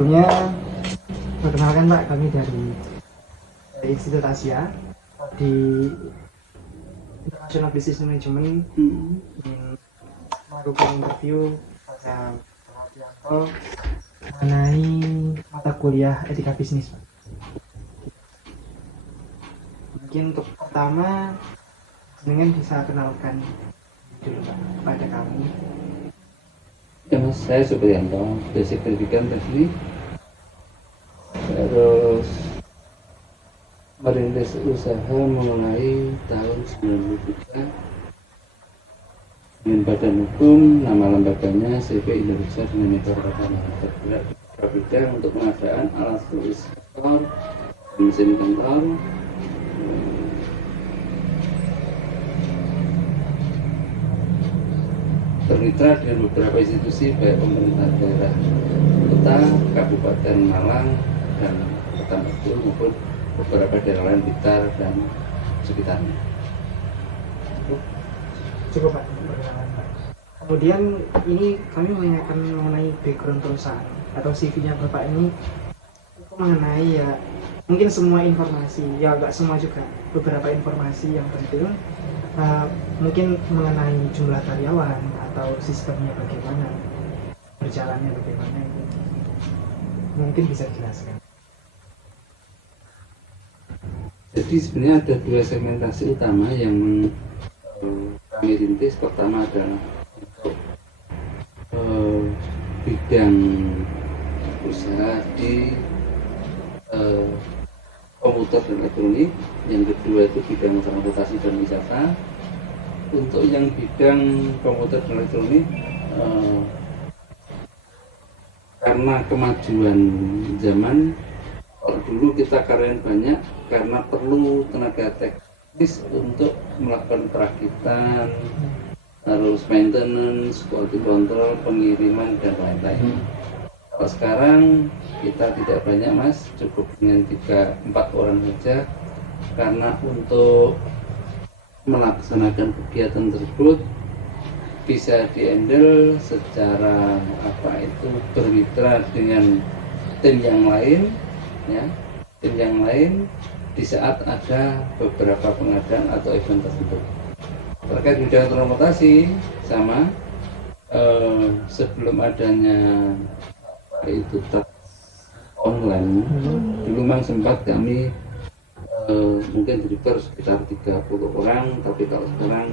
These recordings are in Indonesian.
Sebelumnya, perkenalkan Pak, kami dari Institut Asia di International Business Management ingin melakukan interview pada Pak Hardianto mengenai mata kuliah etika bisnis, Pak. Mungkin untuk pertama, dengan bisa kenalkan dulu Pak kepada kami. Ya Mas, saya Supriyanto, basic pendidikan teknik, terus merintis usaha mulai tahun 93 dengan badan hukum, nama lembaganya CV Indonesia Dinamika Peradaban, bergerak di bidang untuk pengadaan alat tulis kantor, mesin kantor, bermitra dengan beberapa institusi baik pemerintah daerah kota, kabupaten Malang, dan kota Batu maupun beberapa daerah lain Blitar dan sekitarnya. Cukup Pak, perkenalan Pak. Kemudian ini kami menanyakan mengenai background perusahaan atau CV-nya Bapak ini itu mengenai ya mungkin semua informasi, ya enggak semua juga, beberapa informasi yang penting, mungkin mengenai jumlah karyawan atau sistemnya bagaimana, berjalannya bagaimana itu mungkin bisa dijelaskan. Jadi sebenarnya ada dua segmentasi utama yang kami rintis. Pertama adalah untuk bidang usaha di komputer dan elektronik, yang kedua itu bidang transportasi dan wisata. Untuk yang bidang komputer dan elektronik, karena kemajuan zaman, kalau dulu kita karyawan banyak karena perlu tenaga teknis untuk melakukan perakitan, harus maintenance, quality control, pengiriman dan lain-lain. Kalau sekarang kita tidak banyak Mas, cukup dengan 3-4 orang saja, karena untuk melaksanakan kegiatan tersebut bisa di-handle secara bermitra dengan tim yang lain, ya, tim yang lain di saat ada beberapa pengadaan atau event tersebut. Terkait bidang transportasi sama, sebelum adanya itu online, dulu memang sempat kami mungkin driver sekitar 30 orang, tapi kalau sekarang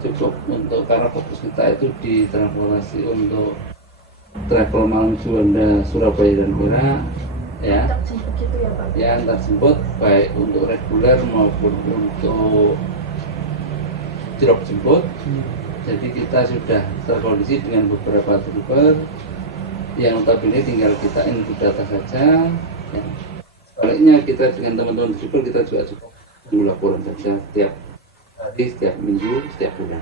cukup untuk, karena fokus kita itu di transportasi untuk travel Malang, Juanda, Surabaya dan Perak, ya, ya antar jemput baik untuk reguler maupun untuk drop jemput. Jadi kita sudah terkondisi dengan beberapa driver yang notabene tinggal kita input data saja, ya. Sebaliknya kita dengan teman-teman driver kita juga cukup menunggu laporan saja setiap hari, setiap minggu, setiap bulan.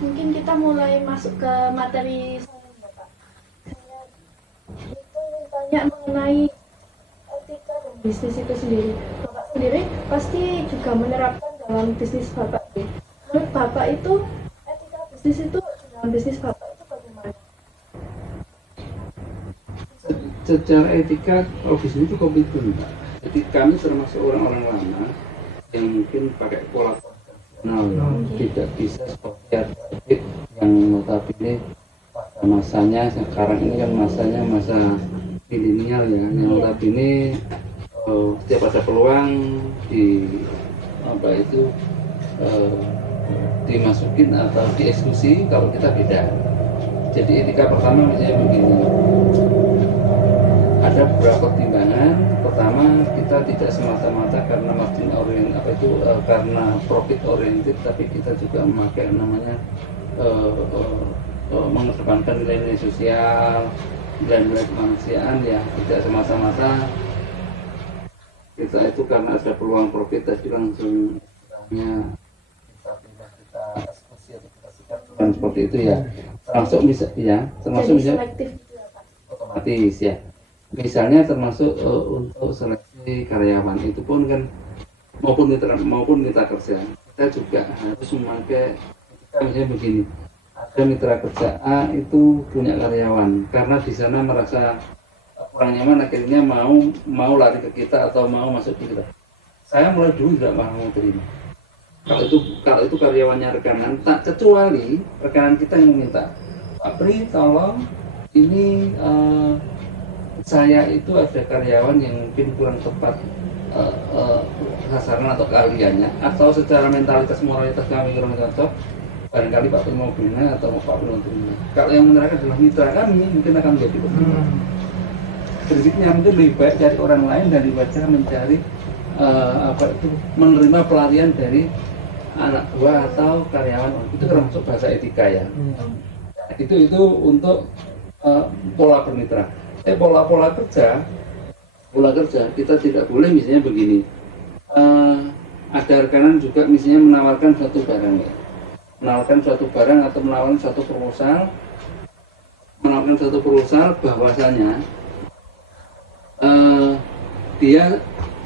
Mungkin kita mulai masuk ke materi saya, Bapak. Saya itu tanya mengenai etika dan bisnis itu sendiri. Bapak sendiri pasti juga menerapkan dalam bisnis Bapak. Menurut Bapak itu etika bisnis itu dalam bisnis Bapak itu bagaimana? Secara etika, kalau bisnis itu komitmen, Pak. Jadi kami termasuk orang-orang lama yang mungkin pakai pola konvensional, tidak bisa seperti adik yang notabene pada masanya sekarang ini kan masanya masa milenial, ya, yang notabene setiap ada peluang di dimasukin atau dieksekusi. Kalau kita beda. Jadi etika pertama misalnya begini, ada beberapa pertimbangan. Pertama, kita tidak semata-mata karena margin karena profit oriented, tapi kita juga memakai namanya mengedepankan nilai-nilai sosial, nilai-nilai kemanusiaan, ya. Tidak semata-mata kita itu karena ada peluang profit tadi langsung kita eksekusi atau kita sikat, bukan seperti itu, ya. Termasuk misalnya otomatis, ya. Misalnya termasuk untuk seleksi karyawan itu pun kan maupun kita kerja, kita juga harus memakai, kita misalnya begini, ada mitra kerja A itu punya karyawan, karena di sana merasa kurang nyaman, akhirnya mau lari ke kita atau mau masuk ke kita. Saya mulai dulu tidak mau terima. Kalau itu karyawannya rekanan, tak kecuali rekanan kita yang meminta, Pak Pri tolong ini saya itu ada karyawan yang mungkin kurang tepat sasaran atau keahliannya, atau secara mentalitas moralitas kami kurang cocok, barangkali Pak Pri mau bina atau Pak Pri mau terima. Kalau yang menerangkan adalah mitra kami, mungkin akan menjadi prinsipnya mungkin lebih baik cari orang lain daripada mencari menerima pelarian dari anak buah atau karyawan. Itu termasuk bahasa etika ya. Itu untuk pola bermitra. Pola kerja kita tidak boleh misalnya begini. Ada rekanan juga misalnya menawarkan suatu barang ya. Menawarkan suatu barang atau menawarkan suatu proposal bahwasanya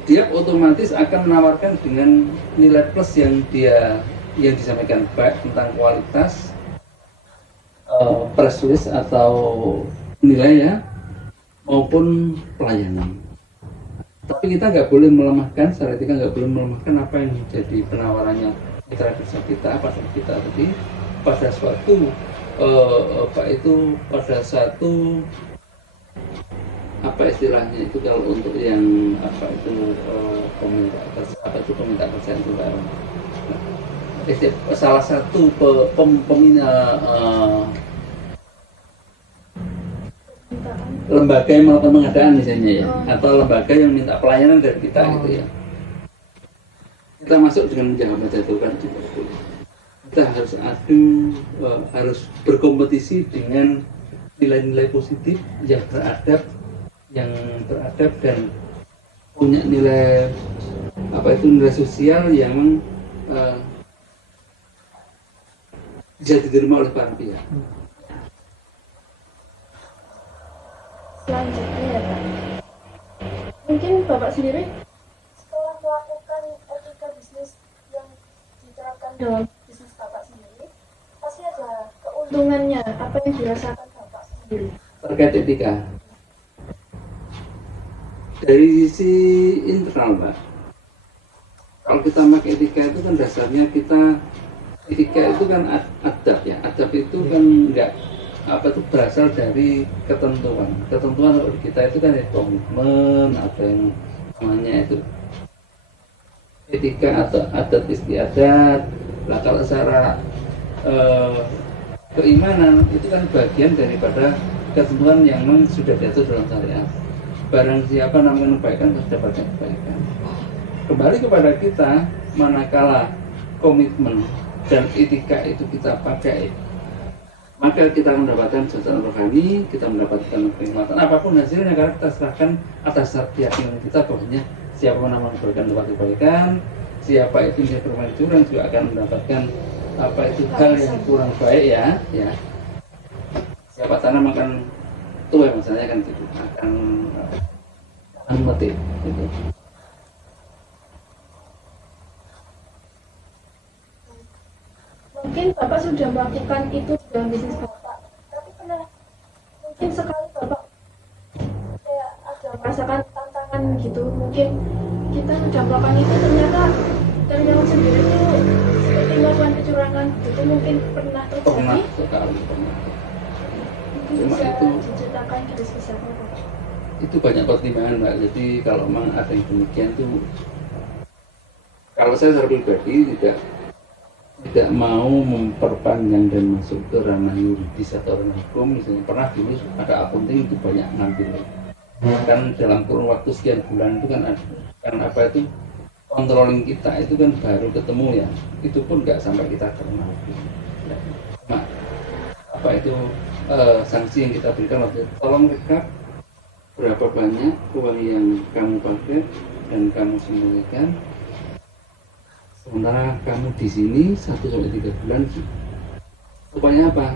dia otomatis akan menawarkan dengan nilai plus yang disampaikan, baik tentang kualitas, price list atau nilai ya, maupun pelayanan. Tapi kita nggak boleh melemahkan, secara etika nggak boleh melemahkan apa yang menjadi penawarannya mitra kerja kita, pasar kita tadi pada suatu apa istilahnya itu kalau untuk yang peminta kerja itu kan salah satu lembaga yang melakukan pengadaan misalnya ya, atau lembaga yang minta pelayanan dari kita gitu ya. Kita masuk dengan menjaga jadwalkan juga. Kita harus berkompetisi dengan nilai-nilai positif yang beradab dan punya nilai nilai sosial yang bisa diterima oleh para pihak. Selanjutnya ya Pak, mungkin Bapak sendiri setelah melakukan etika bisnis yang diterapkan dalam bisnis Bapak sendiri, pasti ada keuntungannya. Apa yang dirasakan Bapak sendiri terkait etika? Dari sisi internal, Pak, kalau kita pakai etika itu kan dasarnya etika itu kan adab ya. Adab itu kan enggak berasal dari ketentuan kalau kita itu kan ya komitmen, ada yang namanya itu etika atau adat istiadat. Nah kalau secara keimanan itu kan bagian daripada ketentuan yang memang sudah diatur dalam syariat. Barang siapa namanya kebaikan pasti dapat kebaikan. Kembali kepada kita, manakala komitmen dan etika itu kita pakai, maka kita mendapatkan sesuatu rohani, kita mendapatkan kenikmatan apapun hasilnya, karena kita serahkan atas keyakinan kita bahwasanya siapa yang memberikan tempat kebaikan, siapa itu yang bermain curang juga akan mendapatkan hal yang kurang baik ya. Siapa tanam akan tuai, misalnya kan gitu, akan mati gitu. Mungkin Bapak sudah melakukan itu dalam bisnis Bapak, tapi pernah mungkin sekali Bapak kayak ada merasakan tantangan gitu, mungkin kita sudah melakukan itu ternyata karyawan sendiri itu seperti melakukan kecurangan gitu, mungkin pernah terjadi? Pernah sekali, pernah. Mungkin Cuma bisa itu diceritakan garis besarnya Bapak. Itu banyak pertimbangan, Mbak. Jadi kalau memang ada yang demikian tuh, kalau saya secara pribadi tidak mau memperpanjang dan masuk ke ranah yuridis atau ranah hukum. Misalnya pernah dulu ada akunting itu banyak ngambil, kan dalam kurun waktu sekian bulan itu kan controlling kita itu kan baru ketemu ya, itu pun nggak sampai kita terima. Cuma sanksi yang kita berikan waktu itu, tolong rekap berapa banyak uang yang kamu pakai dan kamu sembunyikan, sementara kamu di sini 1-3 bulan, supaya apa?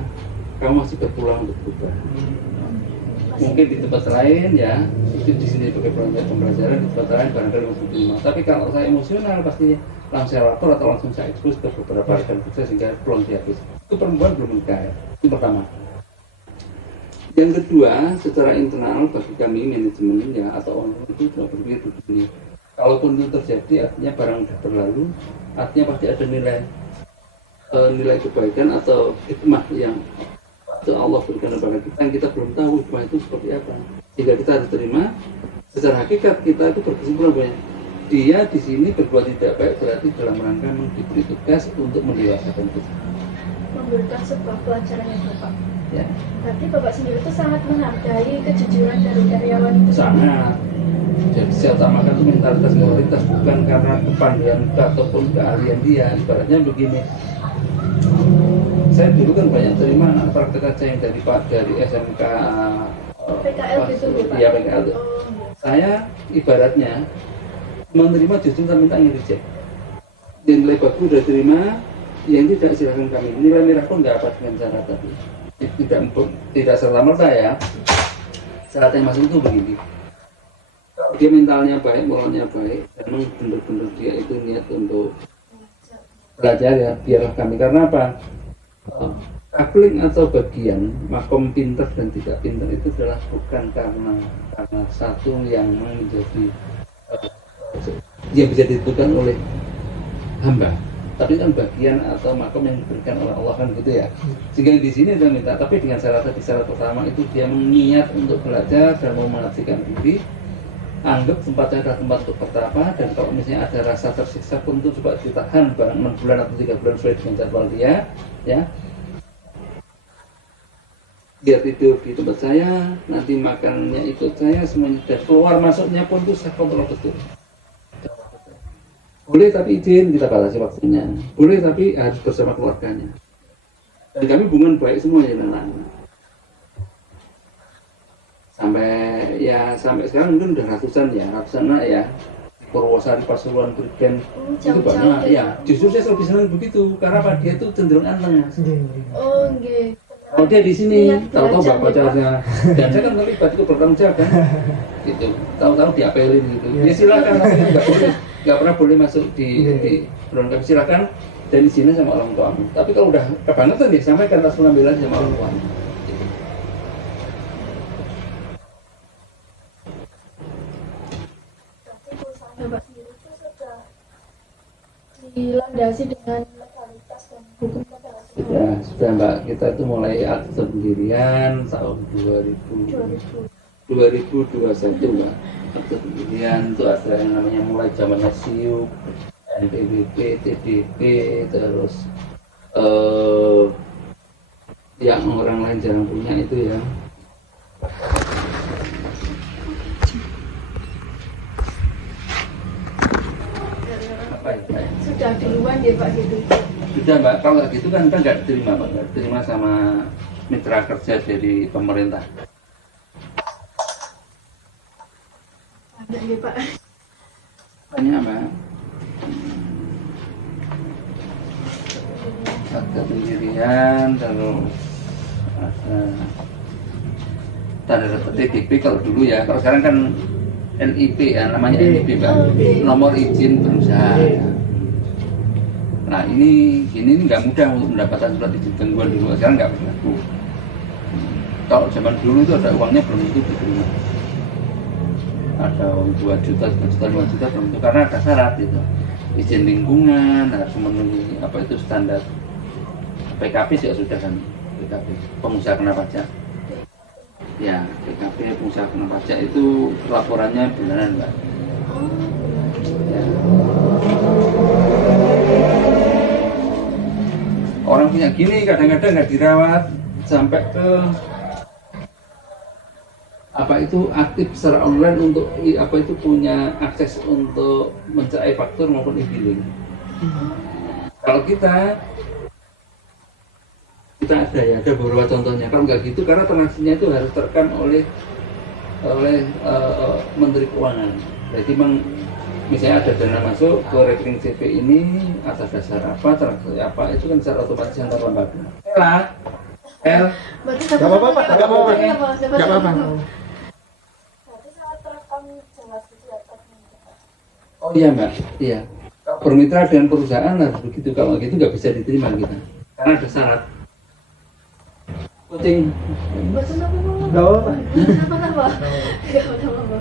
Kamu masih berpulang untuk berubah. Mungkin di tempat lain ya, itu di sini pakai pembelajaran, di tempat lain barangkali masih terima. Tapi kalau saya emosional pasti langsung saya lapor atau langsung saya ekspos ke beberapa rekan kerja sehingga belum dihapus. itu perempuan belum menikah ya. Itu pertama. Yang kedua, secara internal bagi kami manajemen ya atau orang itu sudah berpikir begini. Kalaupun itu terjadi, artinya barang sudah berlalu, artinya pasti ada nilai kebaikan atau hikmah yang Allah berikan kepada kita yang kita belum tahu hikmah itu seperti apa. Jika kita harus terima, secara hakikat kita itu berkesimpulan bahwa dia di sini berbuat tidak baik berarti dalam rangka diberi tugas untuk mendewasakan kita. Memberikan sebuah pelajaran yang Bapak. Ya. Berarti Bapak sendiri itu sangat menghargai kejujuran dari karyawan itu. Sangat. Jadi saya utamakan itu mentalitas kualitas bukan karena kepandaian ataupun keahlian dia. Ibaratnya begini. Saya dulu kan banyak terima anak praktek aja yang dari SMK PKL gitu Bapak. Iya PKL. Saya ibaratnya menerima justru saya minta yang reject. Yang nilai bagus sudah terima, yang tidak silakan kami. Nilai merah pun nggak apa dengan syarat tadi. Tidak serta-merta ya. Syarat yang masuk itu begini. Dia mentalnya baik, moralnya baik, memang benar-benar dia itu niat untuk belajar ya, biarlah kami. Karena apa? Coupling atau bagian makom pinter dan tidak pinter itu adalah bukan karena satu yang menjadi yang bisa ditentukan oleh hamba, tapi kan bagian atau makom yang diberikan oleh Allah kan gitu ya. Sehingga di sini saya minta, tapi dengan syarat pertama itu dia niat untuk belajar dan mau mengabdikan diri. Anggap tempatnya adalah tempat untuk bertapa, dan kalau misalnya ada rasa tersiksa pun itu coba ditahan barang 6 bulan atau 3 bulan sesuai dengan jadwal dia ya. Biar tidur di tempat saya, nanti makannya ikut saya semuanya, dan keluar masuknya pun itu saya kontrol betul. Boleh tapi izin kita batasi waktunya, boleh tapi harus bersama keluarganya. Dan kami hubungan baik semuanya dengan anak. Sampai sekarang mungkin udah ratusan anak ya. Purwosari, Pasuruan, Berigen itu banyak ya. Justru saya lebih senang begitu karena apa, dia itu cenderung anteng. Oh nggih. Kalau dia di sini, tahu-tahu bapak pacarnya, dan saya kan terlibat itu bertanggung jawab kan, gitu. Tahu-tahu diapelin gitu. Ya silakan, tapi nggak pernah boleh masuk di belum kami silakan dan izinnya sama orang tuamu. Tapi kalau udah kebangetan ya sampaikan atas pengambilan sama orang tuamu. Bapak sendiri itu sudah dilandasi dengan legalitas dan hukum negara. Ya, sudah Mbak, kita itu mulai aktif pendirian tahun 2021 Mbak. Aktif pendirian itu ada yang namanya mulai zamannya SIUP, NPWP, TDP, terus yang orang lain jarang punya itu ya. Sudah duluan ya Pak gitu. Sudah Mbak, kalau nggak gitu kan kita nggak diterima Pak, nggak diterima sama mitra kerja dari pemerintah. Ada ya Pak. Banyak Mbak. Ada pendirian, terus ada tanda TTP kalau dulu ya, kalau sekarang kan NIP ya, namanya NIP Mbak, nomor izin berusaha. Nah ini nggak mudah untuk mendapatkan surat izin gangguan dulu, sekarang nggak berlaku. Kalau zaman dulu itu ada uangnya belum tentu diterima. Ada 2 juta, 3 juta, 5 juta belum tentu karena ada syarat itu. Izin lingkungan harus memenuhi apa itu standar. PKP juga sudah kan, PKP pengusaha kena pajak. Ya, PKP pengusaha kena pajak itu laporannya bulanan Mbak. Ya. Orang punya gini kadang-kadang nggak dirawat sampai ke apa itu aktif secara online untuk apa itu punya akses untuk mencari faktur maupun e-billing. Kalau kita ada beberapa contohnya. Kalau nggak gitu karena transaksinya itu harus terekam oleh Menteri Keuangan. Jadi misalnya ada dana masuk ke rekening CV ini atas dasar apa, transaksi apa, itu kan secara otomatis antar lembaga. Nggak apa-apa, Pak. Nggak apa-apa. Nggak apa-apa. Berarti sangat terekam jelas gitu ya Pak. Oh iya Mbak, iya. Bermitra dengan perusahaan harus begitu. Kalau gitu nggak bisa diterima kita, karena ada syarat. Kucing. Bosan apa mama? Gak apa-apa. Apa-apa? Gak apa-apa.